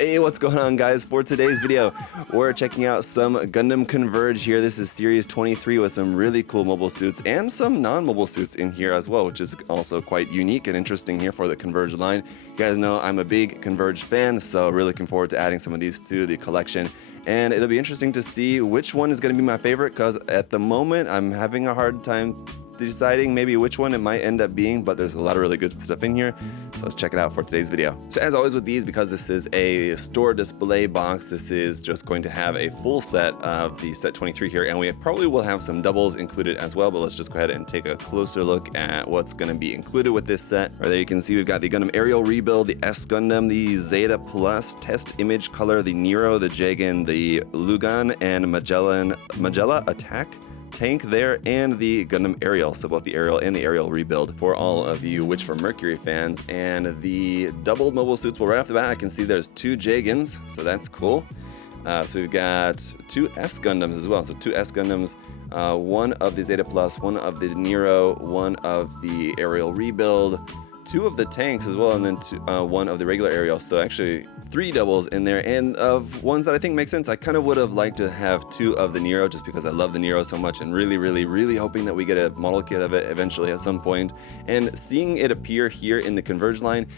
Hey, what's going on, guys? For today's video, we're checking out some Gundam Converge here. This is Series 23 with some really cool mobile suits and some non-mobile suits in here as well, which is also quite unique and interesting here for the Converge line. You guys know I'm a big Converge fan, so really looking forward to adding some of these to the collection. And it'll be interesting to see which one is going to be my favorite, because at the moment I'm having a hard time deciding maybe which one it might end up being, but there's a lot of really good stuff in here. So let's check it out for today's video. So as always with these, because this is a store display box, this is just going to have a full set of the set 23 here, and we probably will have some doubles included as well, but let's just go ahead and take a closer look at what's going to be included with this set. Right there you can see we've got the Gundam Aerial Rebuild, the S Gundam, the Zeta Plus, Test Image Color, the Nero, the Jagan, the Lugan, and Magella Attack tank there, and the Gundam Aerial, so both the Aerial and the Aerial Rebuild for all of you Witch from Mercury fans. And the doubled mobile suits, well, right off the bat I can see there's two Jagans, so that's cool. So we've got two S Gundams as well, so two S Gundams, one of the Zeta Plus, one of the Nero, one of the Aerial Rebuild, two of the tanks as well, and then one of the regular Aerial. So actually three doubles in there, and of ones that I think make sense. I kind of would have liked to have two of the Nero, just because I love the Nero so much, and really hoping that we get a model kit of it eventually at some point. And seeing it appear here in the Converge line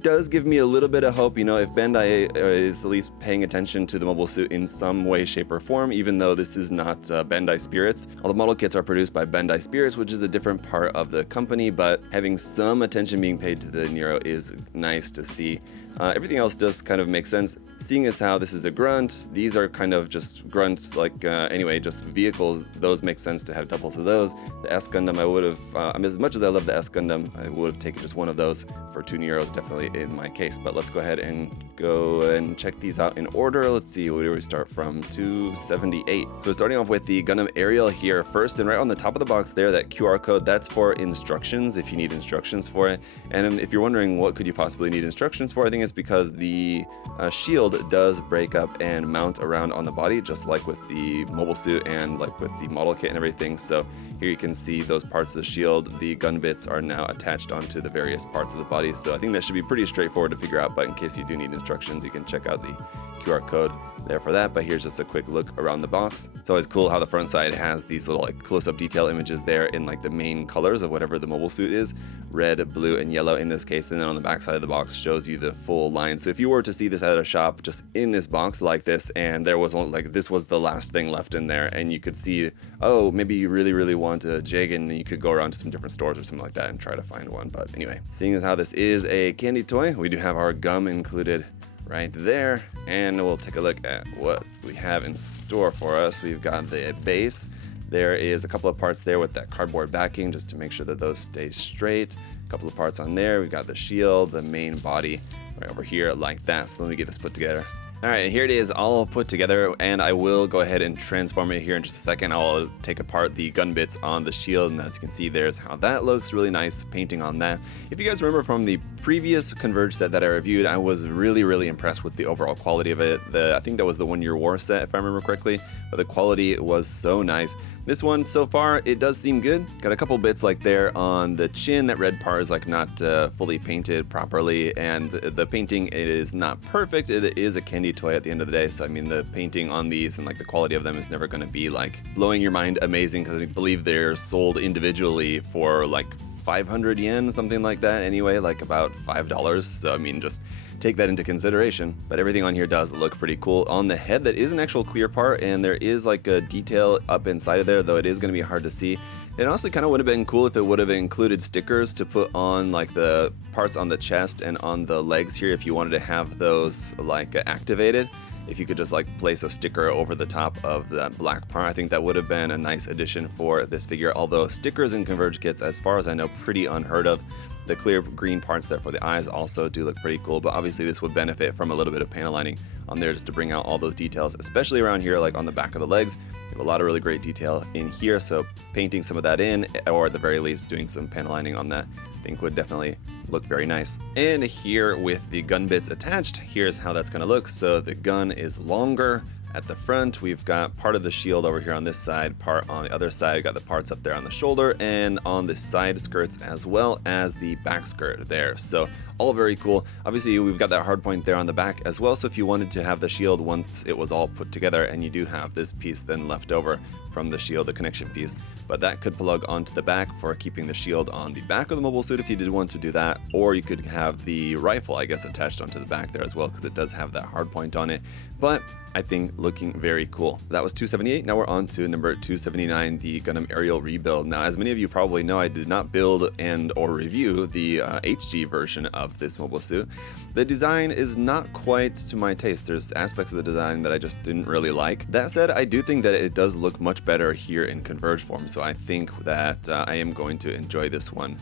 does give me a little bit of hope, you know, if Bandai is at least paying attention to the mobile suit in some way, shape, or form, even though this is not Bandai Spirits. All the model kits are produced by Bandai Spirits, which is a different part of the company, but having some attention being paid to the Nero is nice to see. Everything else does kind of make sense, seeing as how this is a grunt. These are kind of just grunts, like anyway, just vehicles. Those make sense to have doubles of those. The S Gundam, I would have, as much as I love the S Gundam, I would have taken just one of those for two Neros, definitely in my case. But let's go ahead and check these out in order. Let's see, where do we start from? 278. So starting off with the Gundam Aerial here first, and right on the top of the box there, that QR code, that's for instructions, if you need instructions for it. And if you're wondering what could you possibly need instructions for, I think it's because the shield does break up and mount around on the body, just like with the mobile suit and like with the model kit and everything. So here you can see those parts of the shield. The gun bits are now attached onto the various parts of the body. So I think that should be pretty straightforward to figure out, but in case you do need instructions, you can check out the QR code there for that. But here's just a quick look around the box. It's always cool how the front side has these little like close-up detail images there in like the main colors of whatever the mobile suit is, red, blue, and yellow in this case. And then on the back side of the box shows you the full line. So if you were to see this at a shop just in this box like this, and there was only like this was the last thing left in there, and you could see, oh, maybe you really want a Jagan, and you could go around to some different stores or something like that and try to find one. But anyway, seeing as how this is a candy toy, we do have our gum included right there, and we'll take a look at what we have in store for us. We've got the base. There is a couple of parts there with that cardboard backing just to make sure that those stay straight. A couple of parts on there. We've got the shield, the main body right over here like that. So let me get this put together. All right, here it is all put together, and I will go ahead and transform it here in just a second. I'll take apart the gun bits on the shield, and as you can see, there's how that looks. Really nice painting on that. If you guys remember from the previous Converge set that I reviewed, I was really impressed with the overall quality of it. I think that was the 1 Year War set, if I remember correctly, but the quality was so nice. This one, so far, it does seem good. Got a couple bits like there on the chin. That red part is like not fully painted properly, and the painting is not perfect. It is a candy toy at the end of the day, so I mean the painting on these and like the quality of them is never going to be like blowing your mind amazing, because I believe they're sold individually for like 500 yen, something like that anyway, like about $5. So I mean, just take that into consideration. But everything on here does look pretty cool. On the head, that is an actual clear part, and there is like a detail up inside of there, though it is going to be hard to see. It honestly kind of would have been cool if it would have included stickers to put on like the parts on the chest and on the legs here, if you wanted to have those like activated. If you could just like place a sticker over the top of that black part, I think that would have been a nice addition for this figure. Although stickers in Converge kits, as far as I know, pretty unheard of. The clear green parts there for the eyes also do look pretty cool, but obviously this would benefit from a little bit of panel lining on there just to bring out all those details, especially around here, like on the back of the legs. We have a lot of really great detail in here, so painting some of that in, or at the very least doing some panel lining on that, I think would definitely look very nice. And here with the gun bits attached, here's how that's going to look. So the gun is longer. At the front, we've got part of the shield over here on this side, part on the other side. We've got the parts up there on the shoulder and on the side skirts, as well as the back skirt there. So all very cool. Obviously, we've got that hard point there on the back as well, so if you wanted to have the shield once it was all put together, and you do have this piece then left over from the shield, the connection piece, but that could plug onto the back for keeping the shield on the back of the mobile suit if you did want to do that, or you could have the rifle, I guess, attached onto the back there as well, because it does have that hard point on it. But I think looking very cool. That was 278. Now we're on to number 279, the Gundam Aerial Rebuild. Now, as many of you probably know, I did not build and or review the HG version of this mobile suit. The design is not quite to my taste. There's aspects of the design that I just didn't really like. That said, I do think that it does look much better here in Converge form, so I think that I am going to enjoy this one.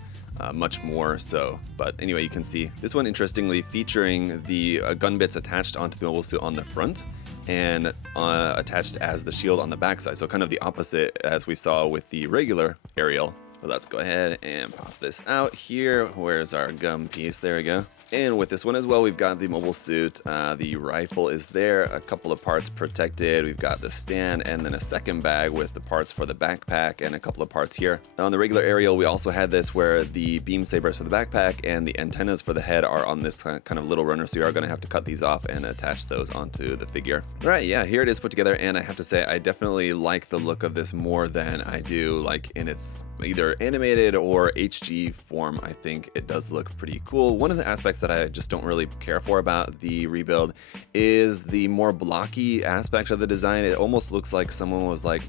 Much more so. But anyway, you can see this one, interestingly, featuring the gun bits attached onto the mobile suit on the front and attached as the shield on the backside. So kind of the opposite as we saw with the regular aerial. But let's go ahead and pop this out here. Where's our gum piece? There we go. And with this one as well, we've got the mobile suit, the rifle is there, a couple of parts protected, we've got the stand, and then a second bag with the parts for the backpack and a couple of parts here. Now on the regular aerial, we also had this where the beam sabers for the backpack and the antennas for the head are on this kind of little runner, so you are going to have to cut these off and attach those onto the figure. All right, yeah, here it is put together, and I have to say, I definitely like the look of this more than I do like in its either animated or HG form. I think it does look pretty cool. One of the aspects that I just don't really care for about the rebuild is the more blocky aspect of the design. It almost looks like someone was like,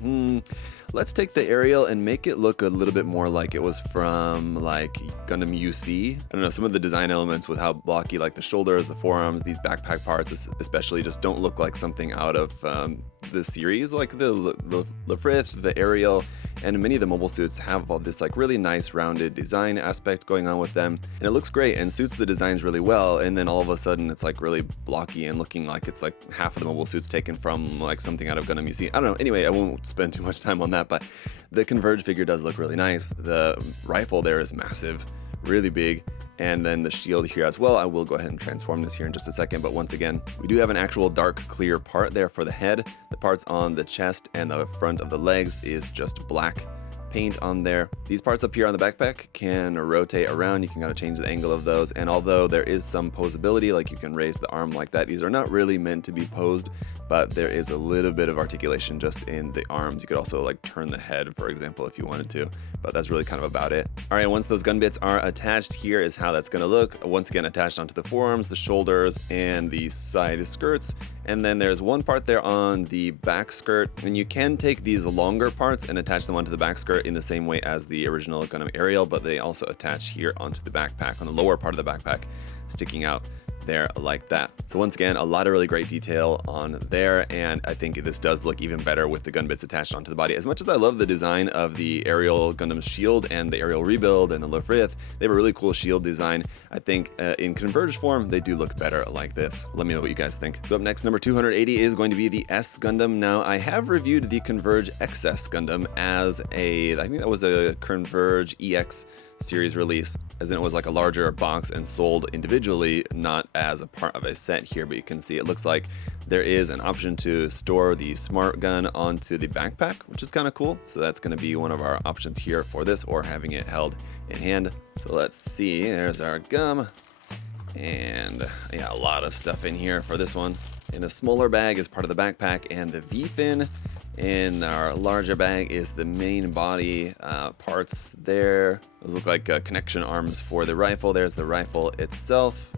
let's take the aerial and make it look a little bit more like it was from like Gundam UC. I don't know, some of the design elements with how blocky, like the shoulders, the forearms, these backpack parts especially, just don't look like something out of the series, like the Lefrith, the aerial, and many of the mobile suits have all this like really nice rounded design aspect going on with them, and it looks great and suits the designs really well. And then all of a sudden it's like really blocky and looking like it's like half of the mobile suits taken from like something out of Gundam UC. I don't know, anyway, I won't spend too much time on that, but the Converge figure does look really nice. The rifle there is massive, really big, and then the shield here as well. I will go ahead and transform this here in just a second, but once again, we do have an actual dark clear part there for the head. The parts on the chest and the front of the legs is just black paint on there. These parts up here on the backpack can rotate around. You can kind of change the angle of those, and although there is some posability, like you can raise the arm like that, these are not really meant to be posed, but there is a little bit of articulation just in the arms. You could also like turn the head, for example, if you wanted to, but that's really kind of about it. All right, once those gun bits are attached, here is how that's going to look. Once again, attached onto the forearms, the shoulders, and the side skirts. And then there's one part there on the back skirt, and you can take these longer parts and attach them onto the back skirt in the same way as the original Gundam Aerial, but they also attach here onto the backpack, on the lower part of the backpack, sticking out there like that. So once again, a lot of really great detail on there, and I think this does look even better with the gun bits attached onto the body. As much as I love the design of the Aerial Gundam Shield and the Aerial Rebuild and the Lefrith, they have a really cool shield design. I think in Converge form, they do look better like this. Let me know what you guys think. So up next, number 280 is going to be the S Gundam. Now, I have reviewed the Converge XS Gundam as I think that was a Converge EX series release, as in it was like a larger box and sold individually, not as a part of a set here, but you can see it looks like there is an option to store the smart gun onto the backpack, which is kind of cool. So that's going to be one of our options here for this, or having it held in hand. So let's see, there's our gum, and yeah, a lot of stuff in here for this one. In the smaller bag is part of the backpack and the V-fin. In our larger bag is the main body parts there. Those look like connection arms for the rifle. There's the rifle itself,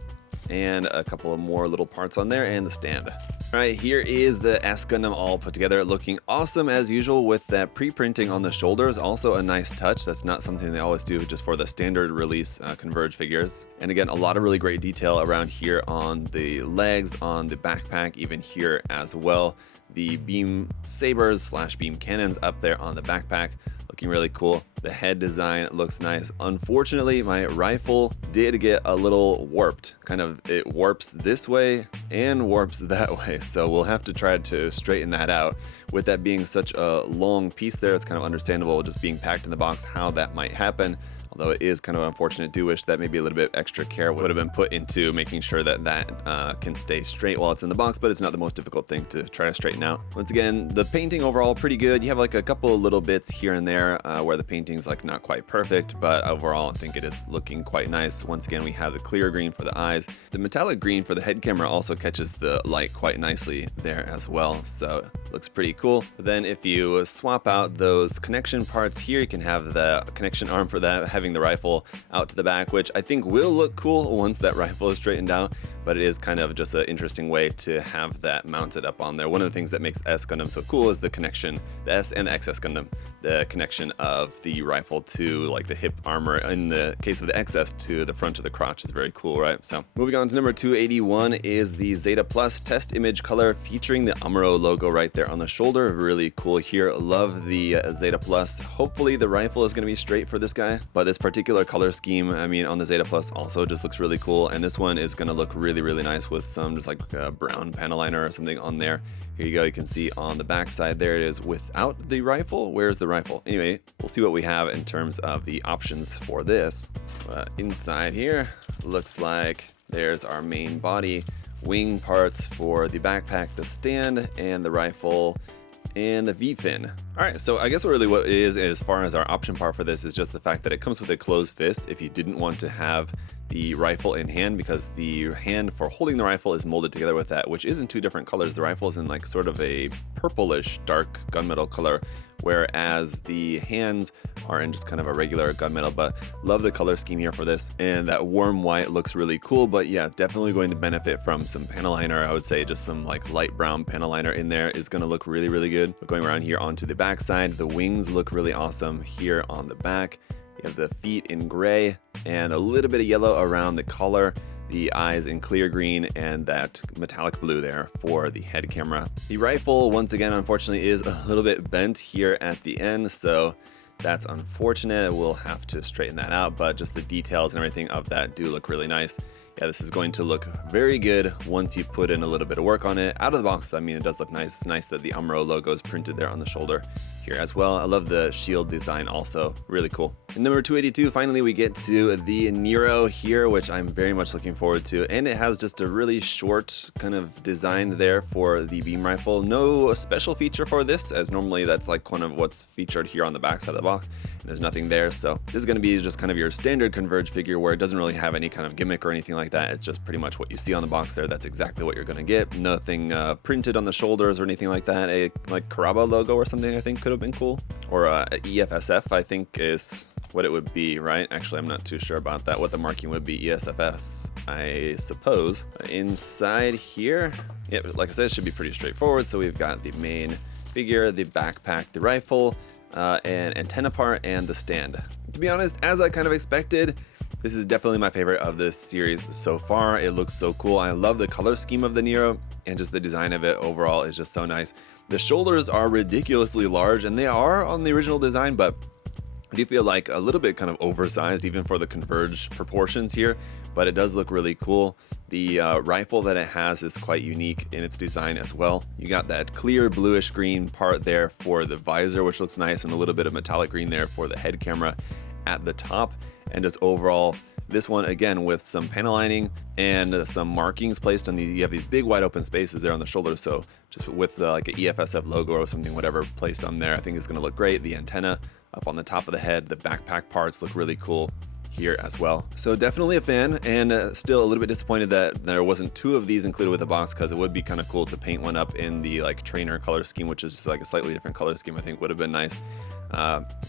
and a couple of more little parts on there, and the stand. All right, here is the S Gundam all put together, looking awesome as usual with that pre-printing on the shoulders. Also a nice touch. That's not something they always do just for the standard release Converge figures. And again, a lot of really great detail around here on the legs, on the backpack, even here as well. The beam sabers / beam cannons up there on the backpack, looking really cool. The head design looks nice. Unfortunately, my rifle did get a little warped. Kind of, it warps this way and warps that way. So we'll have to try to straighten that out. With that being such a long piece there, it's kind of understandable just being packed in the box how that might happen. although it is kind of unfortunate. Do wish that maybe a little bit extra care would have been put into making sure that that can stay straight while it's in the box, but it's not the most difficult thing to try to straighten out. Once again, the painting overall pretty good. You have like a couple of little bits here and there where the painting's like not quite perfect, but overall I think it is looking quite nice. Once again, we have the clear green for the eyes. The metallic green for the head camera also catches the light quite nicely there as well, so looks pretty cool. But then if you swap out those connection parts here, you can have the connection arm for that, having the rifle out to the back, which I think will look cool once that rifle is straightened out, but it is kind of just an interesting way to have that mounted up on there. One of the things that makes S Gundam so cool is the connection, the S and the XS Gundam, the connection of the rifle to like the hip armor. In the case of the XS to the front of the crotch is very cool, right? So moving on to number 281 is the Zeta Plus test image color featuring the Amuro logo right there on the shoulder. Really cool here. Love the Zeta Plus. Hopefully the rifle is going to be straight for this guy, but this particular color scheme, I mean, on the Zeta Plus also just looks really cool, and this one is going to look really nice with some just like brown panel liner or something on there. Here you go, you can see on the back side there it is without the rifle. Where's the rifle? Anyway, we'll see what we have in terms of the options for this. Inside here looks like there's our main body, wing parts for the backpack, the stand, and the rifle, and the V-fin. All right, so I guess really what it is as far as our option part for this is just the fact that it comes with a closed fist if you didn't want to have the rifle in hand, because the hand for holding the rifle is molded together with that, which is in two different colors. The rifle is in like sort of a purplish dark gunmetal color, whereas the hands are in just kind of a regular gunmetal. But love the color scheme here for this, and that warm white looks really cool. But yeah, definitely going to benefit from some panel liner. I would say just some like light brown panel liner in there is going to look really good. But going around here onto the back side, the wings look really awesome here on the back. You have the feet in gray and a little bit of yellow around the collar, the eyes in clear green, and that metallic blue there for the head camera. The rifle, once again, unfortunately is a little bit bent here at the end, so that's unfortunate. We'll have to straighten that out, but just the details and everything of that do look really nice. Yeah, this is going to look very good once you put in a little bit of work on it. Out of the box, I mean, it does look nice. It's nice that the Amuro logo is printed there on the shoulder here as well. I love the shield design also, really cool. In number 282, finally we get to the Nero here, which I'm very much looking forward to. And it has just a really short kind of design there for the beam rifle. No special feature for this, as normally that's like kind of what's featured here on the back side of the box. And there's nothing there, so this is going to be just kind of your standard Converge figure where it doesn't really have any kind of gimmick or anything like that. It's just pretty much what you see on the box there. That's exactly what you're going to get. Nothing printed on the shoulders or anything like that. A like Karaba logo or something I think could have been cool. Or EFSF I think is what it would be, right? Actually, I'm not too sure about that, what the marking would be. ESFS, I suppose. Inside here, yeah, like I said, it should be pretty straightforward. So we've got the main figure, the backpack, the rifle, an antenna part, and the stand. To be honest, as I kind of expected, this is definitely my favorite of this series so far. It looks so cool. I love the color scheme of the Nero, and just the design of it overall is just so nice. The shoulders are ridiculously large, and they are on the original design, but I do feel like a little bit kind of oversized even for the Converge proportions here, but it does look really cool. The rifle that it has is quite unique in its design as well. You got that clear bluish green part there for the visor, which looks nice, and a little bit of metallic green there for the head camera at the top. And just overall, this one again with some panel lining and some markings placed on these. You have these big wide open spaces there on the shoulder, so just with like an EFSF logo or something, whatever placed on there, I think it's going to look great. The antenna up on the top of the head, the backpack parts look really cool here as well. So definitely a fan, and still a little bit disappointed that there wasn't two of these included with the box, because it would be kind of cool to paint one up in the like trainer color scheme, which is just like a slightly different color scheme. I think would have been nice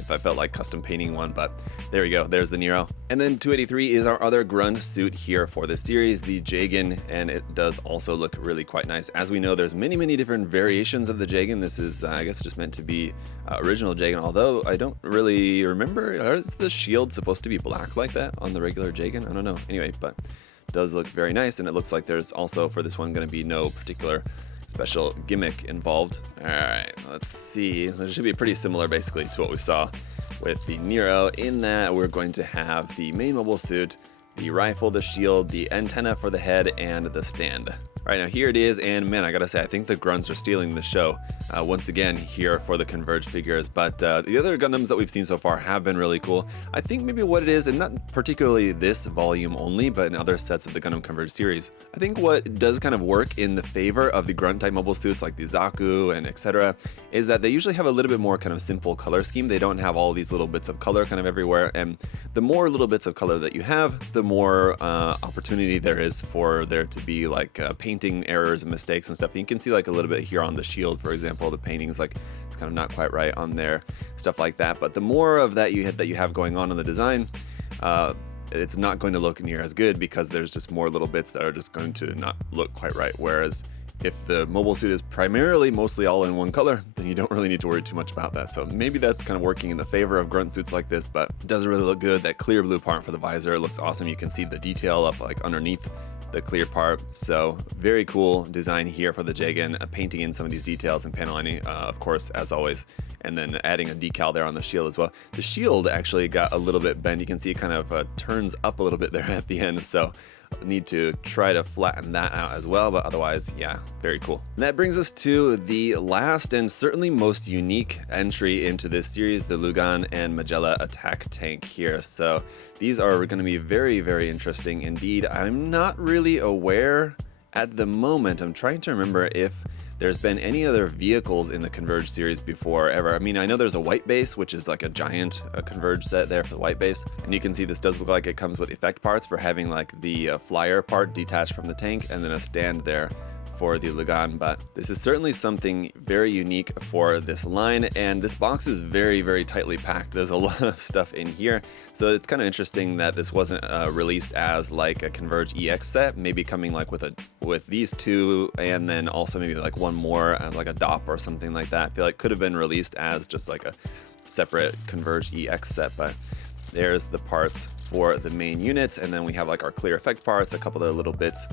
if I felt like custom painting one, but there we go, there's the Nero. And then 283 is our other Grund suit here for this series, the Jagan, and it does also look really quite nice. As we know, there's many different variations of the Jagan. This is I guess just meant to be original Jagan, although I don't really remember, is the shield supposed to be black like that on the regular Jagan? I don't know. Anyway, but it does look very nice, and it looks like there's also for this one going to be no particular special gimmick involved. All right, let's see. So it should be pretty similar basically to what we saw with the Nero, in that we're going to have the main mobile suit, the rifle, the shield, the antenna for the head, and the stand. All right, now here it is, and man, I gotta say, I think the grunts are stealing the show once again here for the Converge figures. But the other Gundams that we've seen so far have been really cool. I think maybe what it is, and not particularly this volume only, but in other sets of the Gundam Converge series, I think what does kind of work in the favor of the grunt type mobile suits like the Zaku and etc. is that they usually have a little bit more kind of simple color scheme. They don't have all these little bits of color kind of everywhere, and the more little bits of color that you have, the more opportunity there is for there to be like painting errors and mistakes and stuff. And you can see like a little bit here on the shield, for example, the painting is like it's kind of not quite right on there, stuff like that. But the more of that you have going on in the design, it's not going to look near as good because there's just more little bits that are just going to not look quite right. Whereas if the mobile suit is mostly all in one color, then you don't really need to worry too much about that. So maybe that's kind of working in the favor of grunt suits like this, but it doesn't really look good. That clear blue part for the visor looks awesome. You can see the detail up like underneath the clear part. So very cool design here for the Jagan, painting in some of these details and panel lining, of course, as always, and then adding a decal there on the shield as well. The shield actually got a little bit bent. You can see it kind of turns up a little bit there at the end. So need to try to flatten that out as well, but otherwise, yeah, very cool. And that brings us to the last and certainly most unique entry into this series, the Lugan and Magella attack tank here. So these are going to be very, very interesting indeed. I'm not really aware at the moment. I'm trying to remember if there's been any other vehicles in the Converge series before ever. I mean, I know there's a white base, which is like a giant Converge set there for the white base. And you can see this does look like it comes with effect parts for having like the flyer part detached from the tank and then a stand there for the Lugan, but this is certainly something very unique for this line, and this box is very, very tightly packed. There's a lot of stuff in here, so it's kind of interesting that this wasn't released as like a Converge EX set, maybe coming like with these two, and then also maybe like one more, like a DOP or something like that. I feel like could have been released as just like a separate Converge EX set, but there's the parts for the main units, and then we have like our clear effect parts, a couple of little bits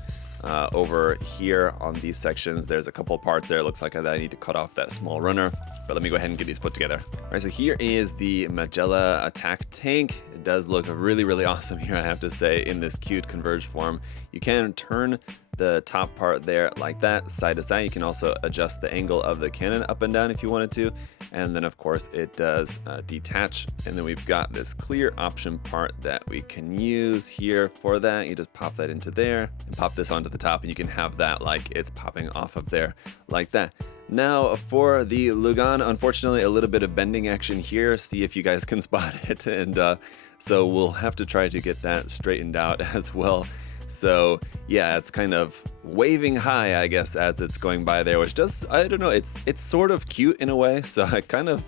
over here on these sections. There's a couple parts there. Looks like I need to cut off that small runner, but let me go ahead and get these put together. All right, so here is the Magella attack tank. It does look really, really awesome here, I have to say, in this cute Converge form. You can turn the top part there like that, side to side. You can also adjust the angle of the cannon up and down if you wanted to. And then of course it does detach. And then we've got this clear option part that we can use here for that. You just pop that into there and pop this onto the top, and you can have that like it's popping off of there like that. Now for the Lugan, unfortunately a little bit of bending action here. See if you guys can spot it. And so we'll have to try to get that straightened out as well. So yeah, it's kind of waving high, I guess, as it's going by there, which does, I don't know, it's sort of cute in a way, so I kind of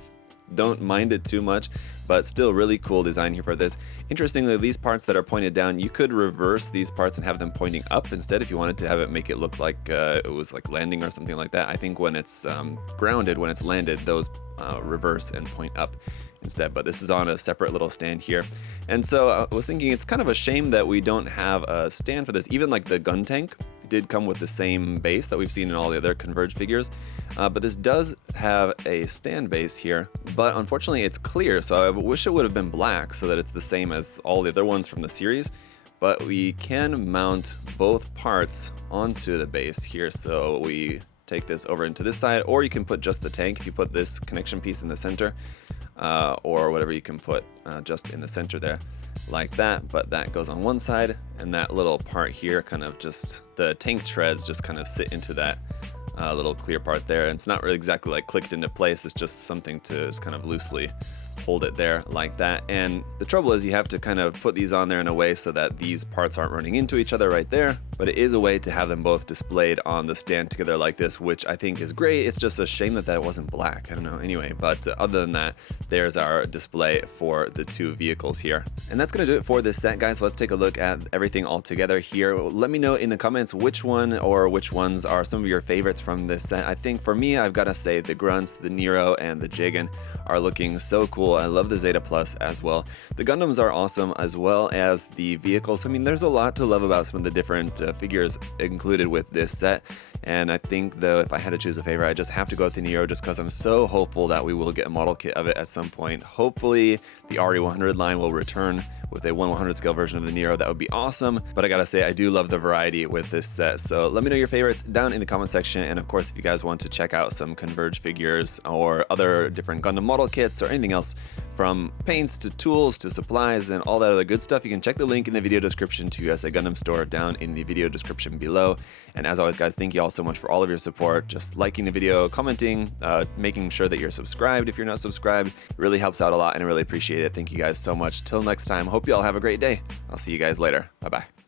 don't mind it too much, but still really cool design here for this. Interestingly, these parts that are pointed down, you could reverse these parts and have them pointing up instead if you wanted to have it make it look like it was like landing or something like that. I think when it's grounded, when it's landed, those reverse and point up instead, but this is on a separate little stand here. And so I was thinking it's kind of a shame that we don't have a stand for this. Even like the gun tank did come with the same base that we've seen in all the other Converge figures, but this does have a stand base here, but unfortunately it's clear, so I wish it would have been black so that it's the same as all the other ones from the series. But we can mount both parts onto the base here, so we take this over into this side, or you can put just the tank if you put this connection piece in the center, or whatever you can put just in the center there like that. But that goes on one side, and that little part here kind of just, the tank treads just kind of sit into that little clear part there, and it's not really exactly like clicked into place. It's just something to just kind of loosely hold it there like that. And the trouble is you have to kind of put these on there in a way so that these parts aren't running into each other right there, but it is a way to have them both displayed on the stand together like this, which I think is great. It's just a shame that that wasn't black, I don't know, anyway. But other than that, there's our display for the two vehicles here. And that's gonna do it for this set, guys. So let's take a look at everything all together here. Let me know in the comments which one or which ones are some of your favorites from this set. I think for me, I've gotta say the Grunts, the Nero, and the Jagan are looking so cool. I love the Zeta Plus as well. The Gundams are awesome, as well as the vehicles. I mean, there's a lot to love about some of the different figures included with this set. And I think, though, if I had to choose a favorite, I just have to go with the Nero just because I'm so hopeful that we will get a model kit of it at some point. Hopefully, the RE100 line will return with a 1/100 scale version of the Nero. That would be awesome. But I gotta say, I do love the variety with this set. So let me know your favorites down in the comment section. And of course, if you guys want to check out some Converge figures or other different Gundam model kits or anything else, from paints to tools to supplies and all that other good stuff, you can check the link in the video description to USA Gundam Store down in the video description below. And as always, guys, thank you all so much for all of your support. Just liking the video, commenting, making sure that you're subscribed if you're not subscribed. It really helps out a lot and I really appreciate it. Thank you guys so much. Till next time, hope you all have a great day. I'll see you guys later. Bye-bye.